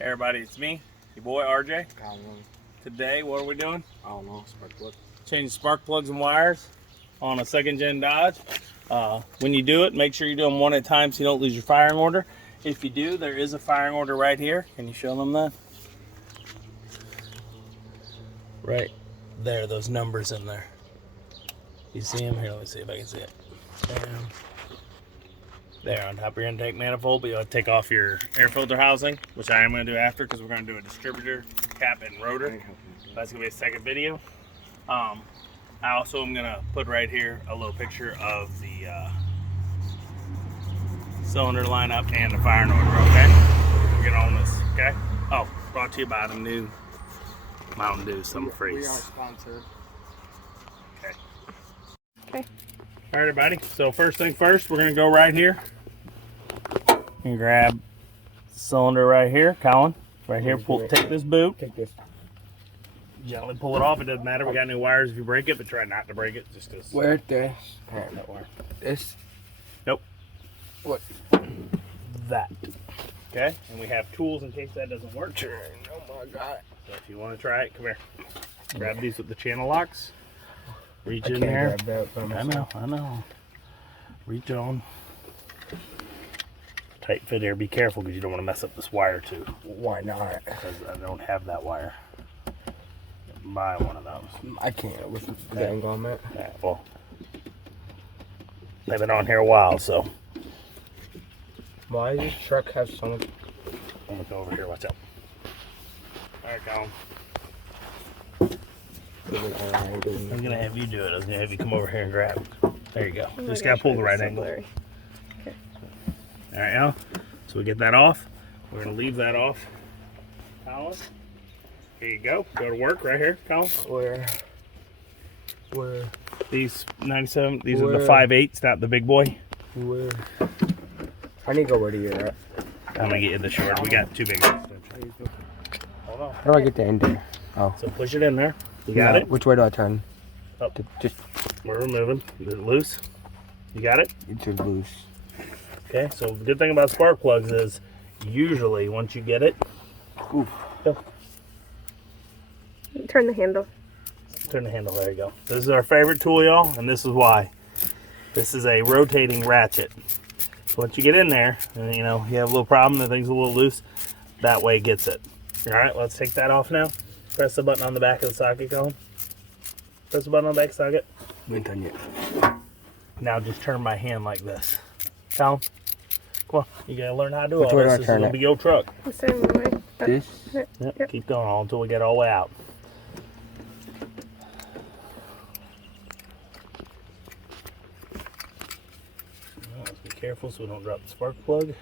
Hey everybody, it's me, your boy RJ. Collin. Today, what are we doing? I don't know, spark plug. Changing spark plugs and wires on a second gen Dodge. When you do it, make sure you do them one at a time so you don't lose your firing order. If you do, there is a firing order right here. Can you show them that? Right there, those numbers in there. You see them? Here, let me see if I can see it. Bam. There on top of your intake manifold, but you want to take off your air filter housing, which I am going to do after because we're going to do a distributor, cap, and rotor. That's going to be a second video. I also am going to put right here a little picture of the cylinder lineup and the firing order, okay? We'll get on this, okay? Oh, brought to you by the new Mountain Dew Summer Freeze. We are sponsored. Okay. Okay. All right, everybody. So first thing first, we're going to go right here and grab the cylinder right here. Collin, right here. Take this boot. Take this. Gently pull it off. It doesn't matter. We got new wires if you break it, but try not to break it. Just because. Where this? That wire. This? Nope. What? That. Okay? And we have tools in case that doesn't work. Oh my God. So if you want to try it, come here. Grab these with the channel locks. Reach in I there. can't grab that by myself. I know. Reach on. Tight fit here. Be careful because you don't want to mess up this wire too. Why not? Because I don't have that wire. Buy one of those. I can't with the angle on that. Yeah, well, they've been on here a while, so. Why does this truck have so much? I'm gonna go over here. Watch out. All right, Collin. I'm gonna have you do it. I was gonna have you come over here and grab it. There you go. Oh Just gosh, gotta pull the right so angle. blurry. Okay. All right, now. So we get that off. We're gonna leave that off. Collin. Here you go. Go to work right here, Collin. Where? These 97. These are Where? the 5/8s, not the big boy. Where? I need to go where you're at. I'm gonna get you the short. We got two big ones. Hold on. How do I get the end there? Oh. So push it in there. You got it? Which way do I turn? Up. Just. We're removing. Is it loose? You got it? It's loose. Okay, so the good thing about spark plugs is usually once you get it, Oof. Go. Turn the handle. Turn the handle, there you go. This is our favorite tool, y'all, and this is why. This is a rotating ratchet. So once you get in there, and you know, you have a little problem, the thing's a little loose, that way it gets it. All right, let's take that off now. Press the button on the back of the socket, Collin. Press the button on the back socket. We ain't done yet. Now just turn my hand like this. Collin, come on. You gotta learn how to do all Which way do this. I This is turn gonna it? be your truck. The same way. This? Yep, keep going on until we get all the way out. Well, let's be careful so we don't drop the spark plug.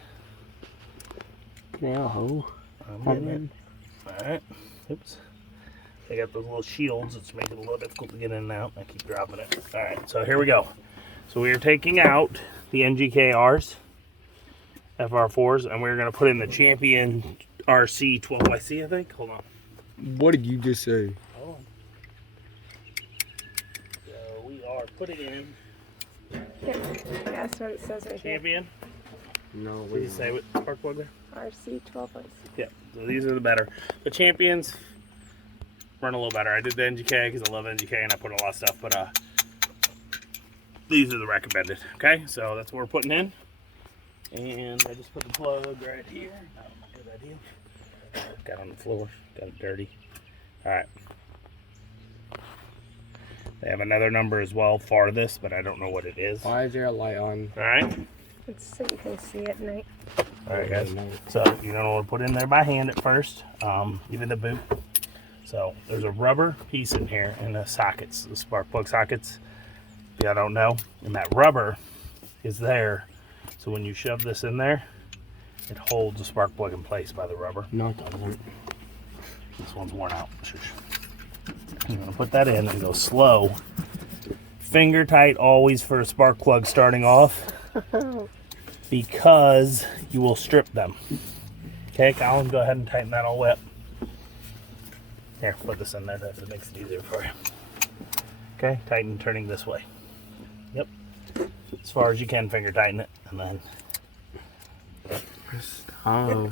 Yeah, ho. I'm getting it. Alright. Oops. They got those little shields that's making it a little difficult to get in and out. I keep dropping it. Alright, so here we go. So we are taking out the NGKRs, FR4s, and we're going to put in the Champion RC 12YC, I think. Hold on. What did you just say? Hold on. So we are putting in Yeah, that's what it says right here. Champion. No, What did you say with spark plug there? RC 12 volts. Yeah, so these are the better. The Champions run a little better. I did the NGK because I love NGK and I put a lot of stuff, but these are the recommended. Okay, so that's what we're putting in. And I just put the plug right here. Not a good idea. Got on the floor, got it dirty. All right. They have another number as well for this, but I don't know what it is. Why is there a light on? All right. It's so you can see at night. All right, guys. So you're gonna want to put in there by hand at first, even the boot. So there's a rubber piece in here in the sockets, the spark plug sockets. If y'all don't know, and that rubber is there. So when you shove this in there, it holds the spark plug in place by the rubber. No, it doesn't. This one's worn out. I'm gonna put that in and go slow. Finger tight always for a spark plug starting off. Because you will strip them. Okay, Collin, go ahead and tighten that all the way up. Here, put this in there. That makes it easier for you. Okay, tighten turning this way. Yep. As far as you can, finger tighten it, and then Oh.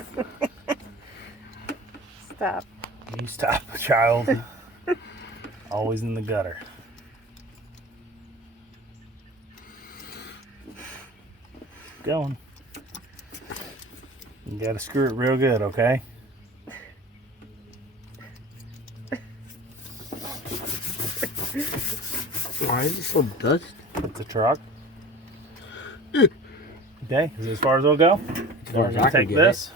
Stop. You stop, child. Always in the gutter. Going. You gotta screw it real good, okay? Why is it so dusty? It's a truck. Okay, is it as far as it'll go? As far as I can Take get this.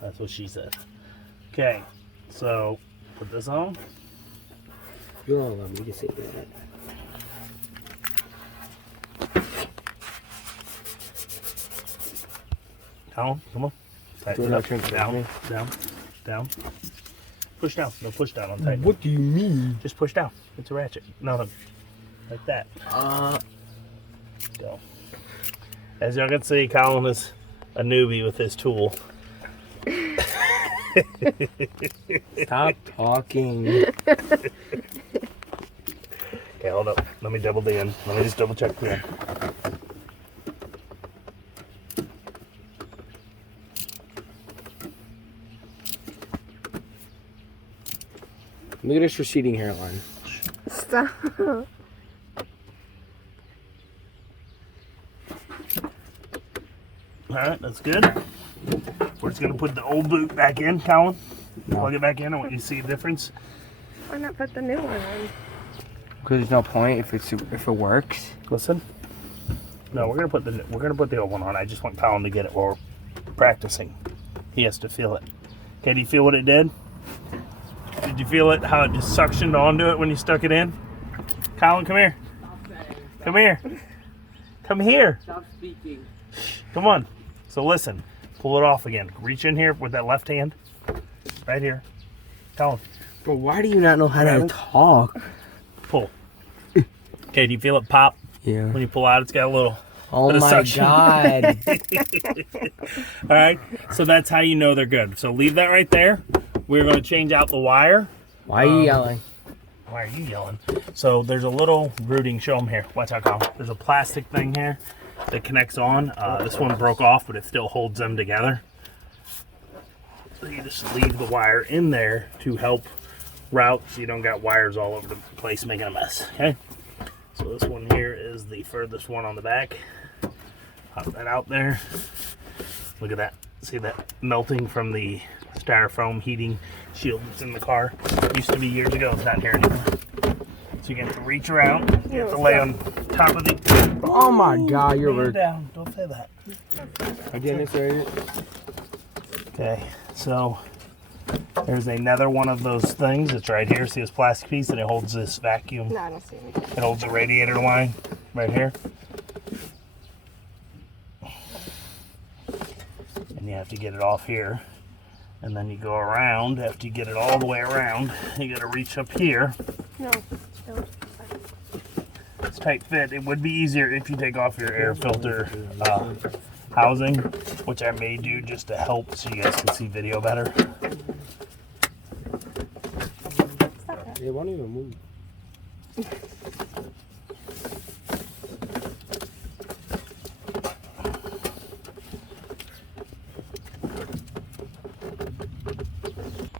That's what she said. Okay, so put this on. You don't let me just say that. Down, come on. Tighten it up. Down, down, down. Push down. No, push down on tighten. What do you mean? Just push down. It's a ratchet. No, like that. Go. As y'all can see, Collin is a newbie with his tool. Stop talking. Okay, hold up. Let me double the end. Let me just double check the end. Look at this receding hairline. Stop. Alright, that's good. We're just going to put the old boot back in, Collin. Plug it back in. I want you to see a difference. Why not put the new one on? Because there's no point if it works. Listen. No, we're gonna put the old one on. I just want Collin to get it while we're practicing. He has to feel it. Okay, do you feel what it did? Did you feel it? How it just suctioned onto it when you stuck it in? Collin, come here. Come here. Come here. Stop speaking. Come on. So listen. Pull it off again. Reach in here with that left hand. Right here. Collin. But why do you not know how to talk? Pull. Okay, do you feel it pop? Yeah. When you pull out, it's got a little Oh bit of my suction. god. All right, so that's how you know they're good. So leave that right there. We're going to change out the wire. Why are you yelling? Why are you yelling? So there's a little routing. Show them here. Watch out, Collin. There's a plastic thing here that connects on. This one broke off, but it still holds them together. So you just leave the wire in there to help route so you don't got wires all over the place making a mess, okay? So this one here is the furthest one on the back. Pop that out there. Look at that. See that melting from the styrofoam heating shield that's in the car? Used to be years ago. It's not here anymore. So you have to reach around. You have to lay on top of the... Oh my god, you're Lay it working. down. Don't say that. I didn't say it. Okay, so there's another one of those things. It's right here. See this plastic piece? And it holds this vacuum. No, I don't see anything. It holds the radiator line right here. And you have to get it off here. And then you go around. After you get it all the way around, you got to reach up here. No. No. It's tight fit. It would be easier if you take off your air filter housing, which I may do just to help so you guys can see video better. It won't even move.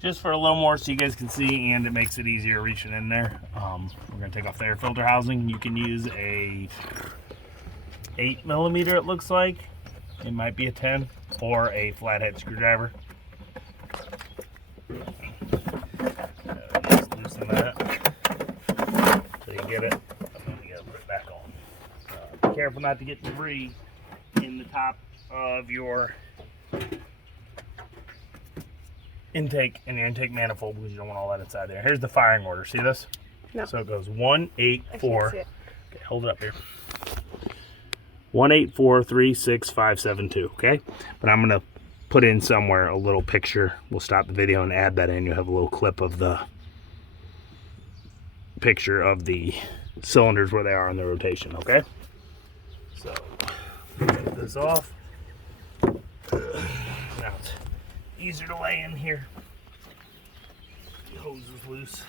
Just for a little more so you guys can see, and it makes it easier reaching in there. We're going to take off the air filter housing. You can use a 8mm, it looks like. It might be a 10, or a flathead screwdriver. Just loosen that so you get it, and then you got to put it back on. Be careful not to get debris in the top of your intake and your intake manifold, because you don't want all that inside there. Here's the firing order. See this? No. So it goes 1, 8, I 4. can't see it. Okay, hold it up here. 1, 8, 4, 3, 6, 5, 7, 2. Okay, but I'm gonna put in somewhere a little picture. We'll stop the video and add that in. You'll have a little clip of the picture of the cylinders where they are in the rotation. Okay. So take this off. Now it's easier to lay in here. The hose is loose.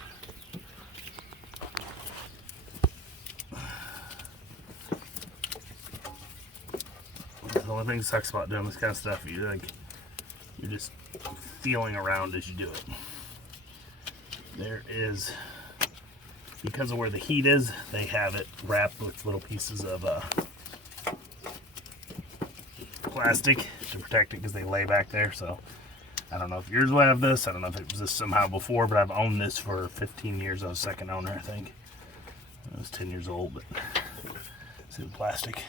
The only thing that sucks about doing this kind of stuff, you're just feeling around as you do it. There is, because of where the heat is, they have it wrapped with little pieces of plastic to protect it because they lay back there. So I don't know if yours will have this. I don't know if it was this somehow before, but I've owned this for 15 years. I was second owner, I think. I was 10 years old, but see the plastic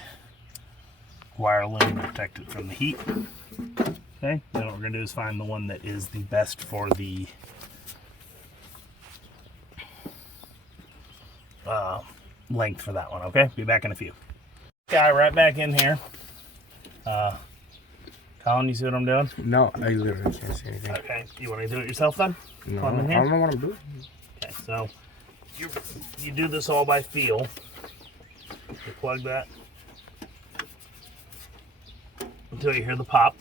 wire loom to protect it from the heat. Okay, then what we're going to do is find the one that is the best for the length for that one. Okay, be back in a few. Guy right back in here. Collin, you see what I'm doing? No, I literally can't see anything. Okay, you want to do it yourself then? No, Climb in I here? don't know what I'm doing. Okay, so you do this all by feel. You plug that until you hear the pop.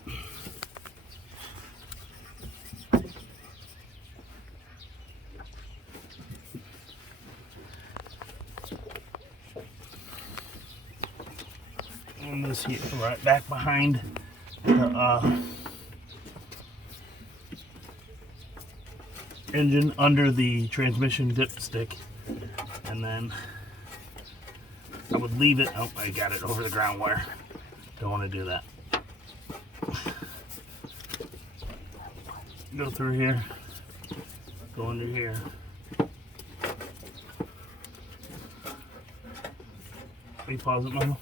And this here, right back behind the engine under the transmission dipstick, and then I would leave it. Oh, I got it over the ground wire. Don't want to do that. Go through here, go under here. Can you pause it, Mama?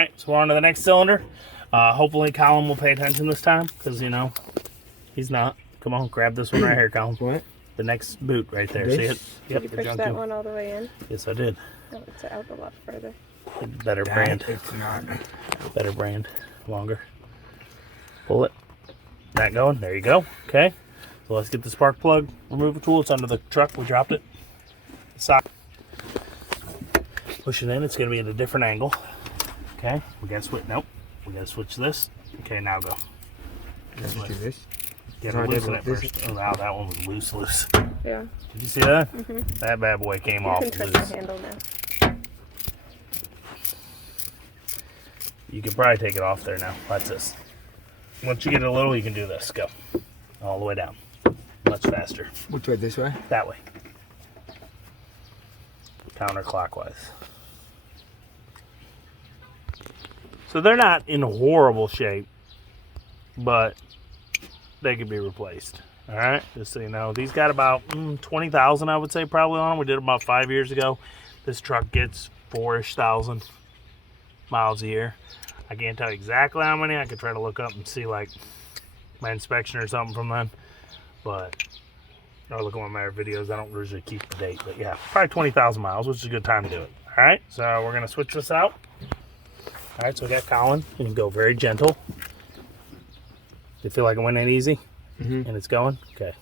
Alright, so we're on to the next cylinder. Hopefully Collin will pay attention this time, because, you know, he's not. Come on, grab this one right here, Collin. What? The next boot right there. This? See it? Yep. Did you push that one all the way in? Yes, I did. No, it's out a lot further. Better brand. It's not. Better brand. Longer. Pull it. That going. There you go. Okay. So let's get the spark plug removal tool. It's under the truck. We dropped it. Sock. Push it in. It's going to be at a different angle. Okay. We got to switch. Nope. We got to switch this. Okay, now go. Let's do this. Get So I it did loosen what it this first. Oh, wow, that one was loose. Yeah. Did you see that? Mm-hmm. That bad boy came You off can twist loose. the handle now. You can probably take it off there now. Watch this. Once you get it a little, you can do this. Go. All the way down. Much faster. Which way? This way? That way. Counterclockwise. So they're not in horrible shape, but they could be replaced. All right, just so you know, these got about 20,000, I would say, probably on them. We did them about 5 years ago. This truck gets 4-ish thousand miles a year. I can't tell you exactly how many. I could try to look up and see like my inspection or something from then, but or look at one of my other videos. I don't usually keep the date, but yeah, probably 20,000 miles, which is a good time to do it. All right, so we're gonna switch this out. All right, so we got Collin. You can go very gentle. You feel like it went in easy? Mm-hmm. And it's going? Okay.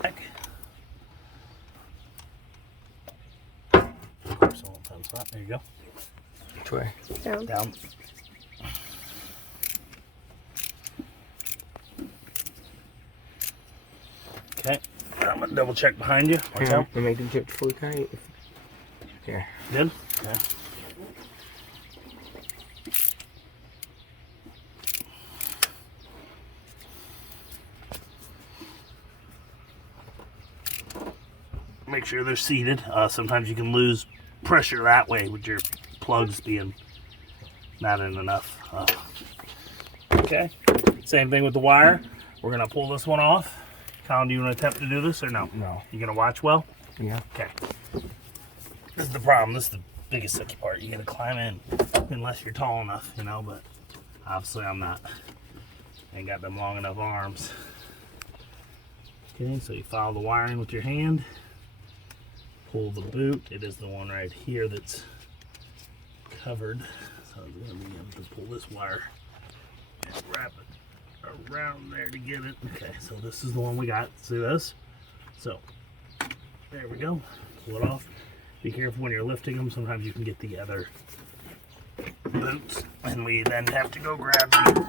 Back. There you go. Which way? Down. Down. Okay. I'm gonna double check behind you. Watch out. I'm making sure it's fully tight. Here. Good? Okay. Make sure they're seated. Sometimes you can lose pressure that way with your plugs being not in enough. Okay. Same thing with the wire. We're gonna pull this one off. Collin, do you want to attempt to do this or no? No. You gonna watch well? Yeah. Okay. This is the problem. This is the biggest sucky part. You gotta climb in unless you're tall enough, you know, but obviously I'm not. Ain't got them long enough arms. Okay, so you follow the wiring with your hand. Pull the boot. It is the one right here that's covered. So I'm gonna be able to pull this wire and wrap it around there to get it. Okay, so this is the one we got. See this? So there we go. Pull it off. Be careful when you're lifting them. Sometimes you can get the other boots, and we then have to go grab the.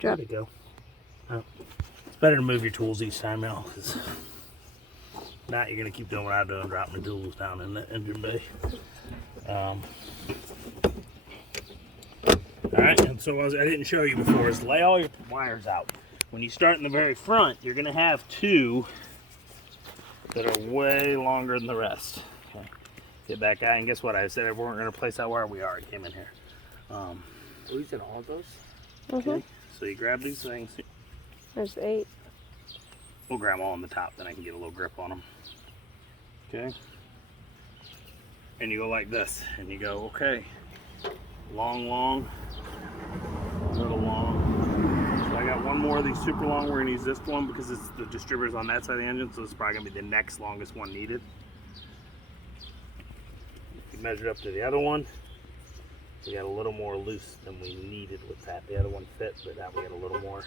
There we go. Oh. It's better to move your tools each time now, because not, you're gonna keep doing what I'm doing, dropping the tools down in the engine bay. Alright, and so as I didn't show you before, is lay all your wires out. When you start in the very front, you're gonna have two that are way longer than the rest. Okay. Get back out, and guess what? I said we weren't gonna place that wire. We already came in here. We're using all those? Okay. So you grab these things. There's 8. We'll grab them all on the top, then I can get a little grip on them. Okay. And you go like this, and you go, okay, long, little long. So I got one more of these super long. We're gonna use this one because it's the distributor's on that side of the engine, so it's probably gonna be the next longest one needed. You measure up to the other one. We got a little more loose than we needed with that. The other one fit, but that we got a little more.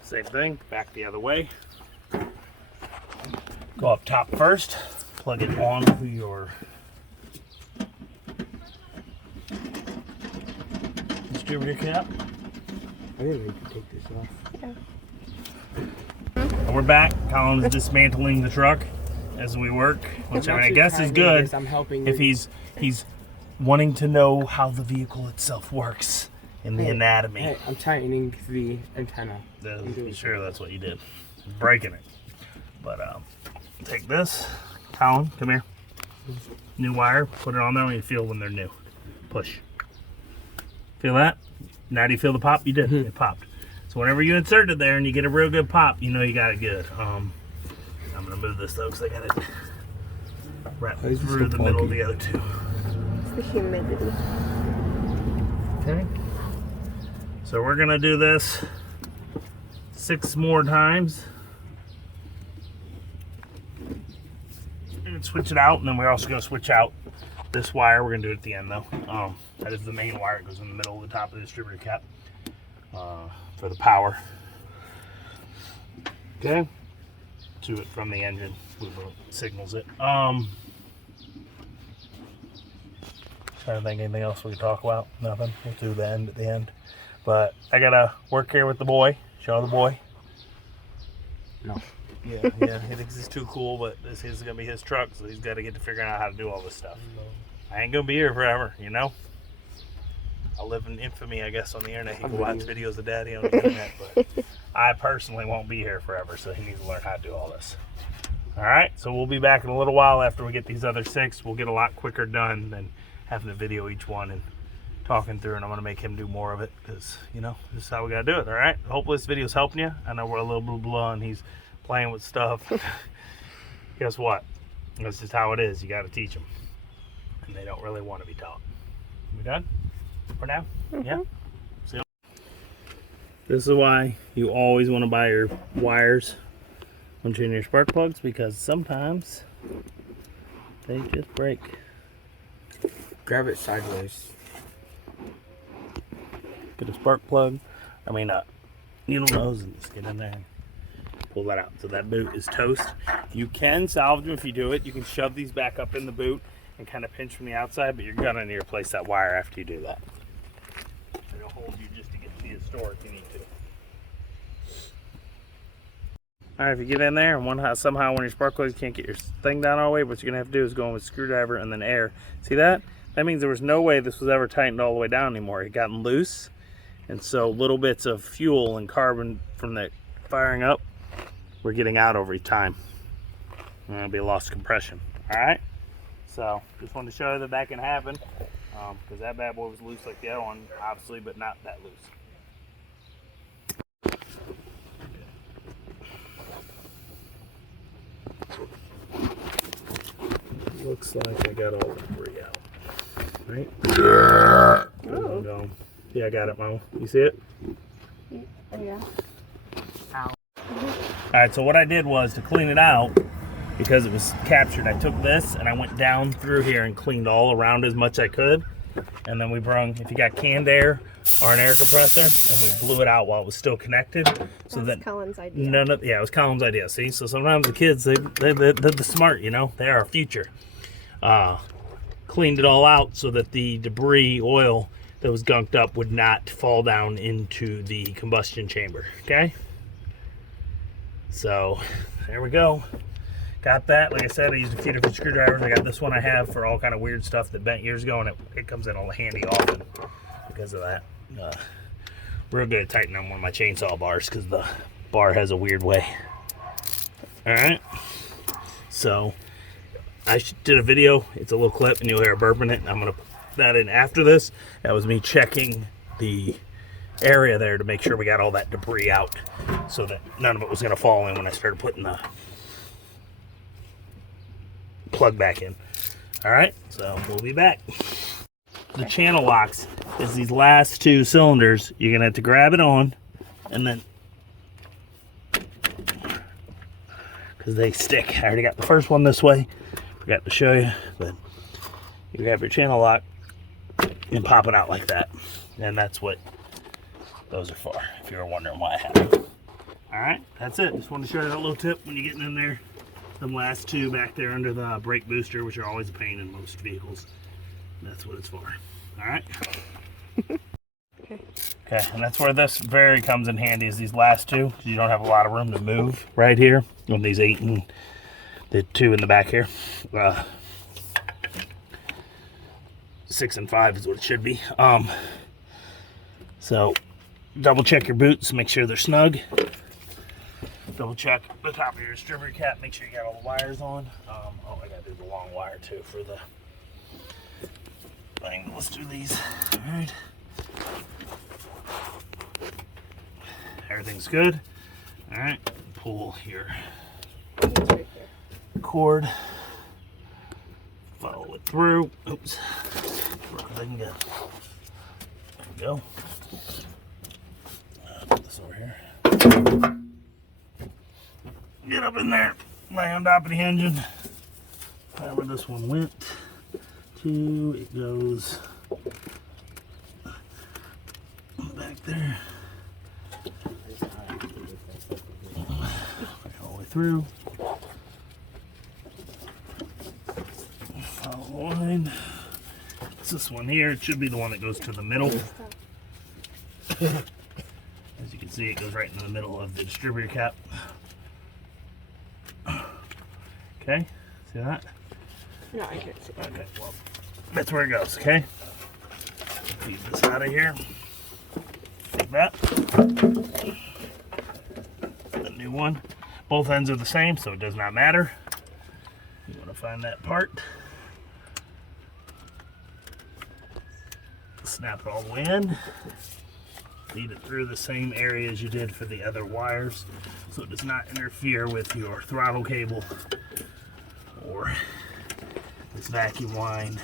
Same thing, back the other way. Go up top first, plug it onto your distributor cap. I didn't know you could take this off. Yeah. And we're back. Collin is dismantling the truck as we work, which I guess is good. I'm helping if he's wanting to know how the vehicle itself works in the anatomy. Hey, I'm tightening the antenna. Be sure that's what you did. Breaking it. But take this, Collin, come here. New wire, put it on there when you feel when they're new. Push. Feel that? Now do you feel the pop? You did. It popped. So whenever you insert it there and you get a real good pop, you know you got it good. I'm gonna move this though because I got it wrapped through the middle of the other two. It's the humidity. Okay. So we're gonna do this 6 more times. And switch it out, and then we're also gonna switch out this wire. We're gonna do it at the end though. That is the main wire. It goes in the middle of the top of the distributor cap for the power. Okay. To it from the engine. Signals it. Trying to think anything else we can talk about. Nothing. We'll do the end at the end. But I gotta work here with the boy. Show the boy. No. Yeah, he thinks he's too cool, but this is gonna be his truck, so he's got to get to figuring out how to do all this stuff. I ain't gonna be here forever, you know. I'll live in infamy, I guess, on the internet. He can watch videos of Daddy on the internet, but I personally won't be here forever, so he needs to learn how to do all this. All right, so we'll be back in a little while after we get these other 6. We'll get a lot quicker done than having to video each one and talking through, and I'm gonna make him do more of it because, you know, this is how we gotta do it. All right, hopefully this video's helping you. I know we're a little blah and he's playing with stuff. Guess what? That's just how it is. You got to teach them, and they don't really want to be taught. We done for now? Yeah. See you. This is why you always want to buy your wires when you're in your spark plugs, because sometimes they just break. Grab it sideways. Get a spark plug. I mean, needle nose, and just get in there. Pull that out. So that boot is toast. You can salvage them if you do it. You can shove these back up in the boot and kind of pinch from the outside, but you're gonna need to replace that wire after you do that. It'll hold you just to get to the store if you need to. All right, if you get in there and somehow when your spark plugs can't get your thing down all the way, what you're gonna have to do is go in with a screwdriver and then air. See that? That means there was no way this was ever tightened all the way down anymore. It gotten loose, and so little bits of fuel and carbon from the firing up, we're getting out over time. And it'll be a lost compression. All right. So just wanted to show you that can happen, because that bad boy was loose like the other one, obviously, but not that loose. Looks like I got all the debris out. Right? Oh. Yeah, I got it, Mom. You see it? Yeah. All right, so what I did was to clean it out, because it was captured, I took this and I went down through here and cleaned all around as much as I could. And then we brung, if you got canned air or an air compressor, and we blew it out while it was still connected. So that Collin's idea. Yeah, it was Collin's idea. See, so sometimes the kids, they're the smart, you know, they are our future. Cleaned it all out so that the debris, oil that was gunked up would not fall down into the combustion chamber, okay? So there we go. Got that. Like I said, I used a few different screwdrivers. I got this one I have for all kind of weird stuff that bent years ago, and it comes in all handy often because of that. Real good at tightening on one of my chainsaw bars because the bar has a weird way. All right. So I did a video. It's a little clip, and you'll hear a burp in it. And I'm gonna put that in after this. That was me checking the area there to make sure we got all that debris out, so that none of it was gonna fall in when I started putting the plug back in. All right, so we'll be back. The channel locks is these last 2 cylinders. You're gonna have to grab it on, and then because they stick. I already got the first one this way. Forgot to show you, but you grab your channel lock and pop it out like that, and that's what those are for. If you were wondering why I had them. All right, that's it. Just wanted to show you that little tip when you're getting in there. Them last 2 back there under the brake booster, which are always a pain in most vehicles. That's what it's for. All right. Okay, and that's where this very comes in handy, is these last 2. You don't have a lot of room to move right here on these 8 and the 2 in the back here. 6 and 5 is what it should be. So double check your boots, make sure they're snug. Double check the top of your distributor cap, make sure you got all the wires on. Oh, I gotta do the long wire too for the thing. Let's do these. All right. Everything's good. All right. Pull your cord. Follow it through. Oops. There we go. Put this over here. Get up in there, lay on top of the engine. Find where this one went to. It goes back there. All the way through. Follow the line. It's this one here. It should be the one that goes to the middle. As you can see, it goes right into the middle of the distributor cap. Okay, see that? No, I can't see. Okay, well, that's where it goes, okay? Leave this out of here. Take that. The new one. Both ends are the same, so it does not matter. You want to find that part. Snap it all the way in. Feed it through the same area as you did for the other wires, so it does not interfere with your throttle cable or this vacuum line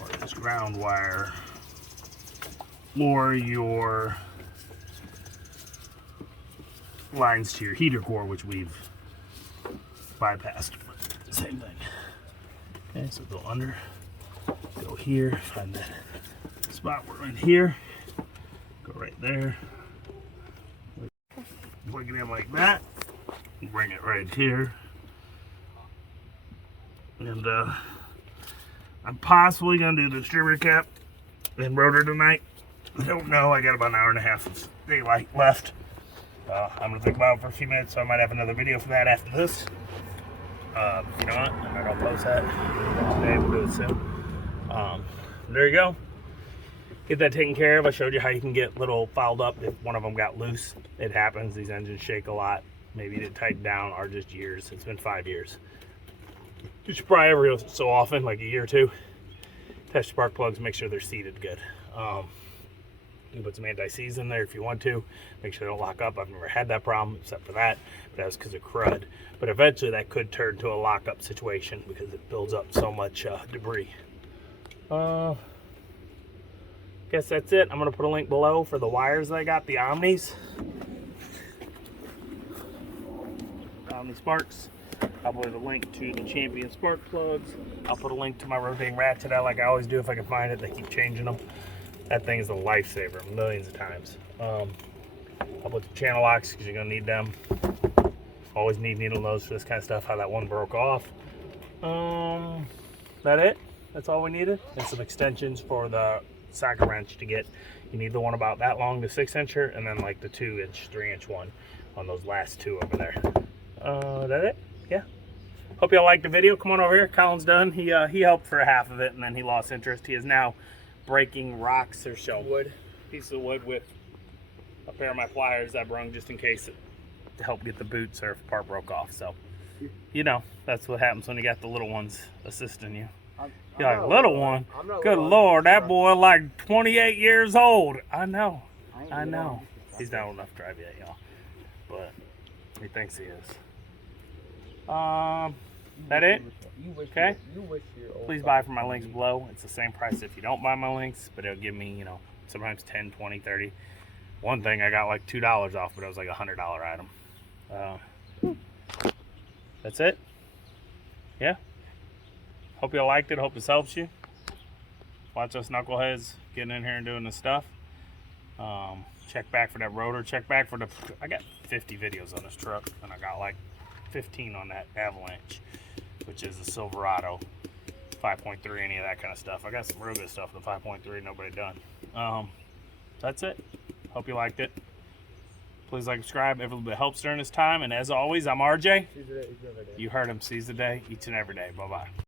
or this ground wire or your lines to your heater core, which we've bypassed. Same thing. Okay, so go under, go here, find that spot right here, go right there, plug it in like that, bring it right here. And I'm possibly gonna do the distributor cap and rotor tonight. I don't know. I got about an hour and a half of daylight left. I'm gonna think about it for a few minutes, so I might have another video for that after this. You know what? I'm not gonna post that today. We'll do it soon. There you go. Get that taken care of. I showed you how you can get little fouled up if one of them got loose. It happens. These engines shake a lot. Maybe you didn't tighten down, or just years. It's been 5 years. You should probably every so often, like a year or 2, test spark plugs, make sure they're seated good. You can put some anti-seize in there if you want to. Make sure they don't lock up. I've never had that problem except for that, but that was because of crud. But eventually that could turn to a lockup situation because it builds up so much debris. Guess that's it. I'm going to put a link below for the wires that I got, the Omnis. Omni Sparks. I'll put a link to the Champion spark plugs. I'll put a link to my rotating ratchet out like I always do if I can find it. They keep changing them. That thing is a lifesaver millions of times. I'll put the channel locks because you're going to need them. Always need needle nose for this kind of stuff, how that one broke off. That it? That's all we needed. And some extensions for the socket wrench to get. You need the one about that long, the 6-incher, and then like the 2-inch, 3-inch one. on those last two over there. That it? Yeah. Hope y'all liked the video. Come on over here. Colin's done. He helped for half of it, and then he lost interest. He is now breaking rocks or wood, piece of wood with a pair of my pliers I brung just in case to help get the boots or if part broke off. So, you know, that's what happens when you got the little ones assisting you. You're like, little one? Good Lord, that boy like 28 years old. I know. I know. He's not old enough to drive yet, y'all. But he thinks he is. That it? Okay. Please buy from my links below. It's the same price if you don't buy my links, but it'll give me, you know, sometimes 10, 20, 30. One thing I got like $2 off, but it was like a $100 item. That's it. Yeah. Hope y'all liked it. Hope this helps you. Watch us knuckleheads getting in here and doing this stuff. Check back for that rotor. Check back for the. I got 50 videos on this truck, and I got like 15 on that Avalanche, which is a Silverado 5.3, any of that kind of stuff. I got some real good stuff with the 5.3 nobody done. That's it. Hope you liked it. Please like, subscribe. Every little bit helps during this time. And as always, I'm RJ. You heard him. Seize the day each and every day. Bye-bye.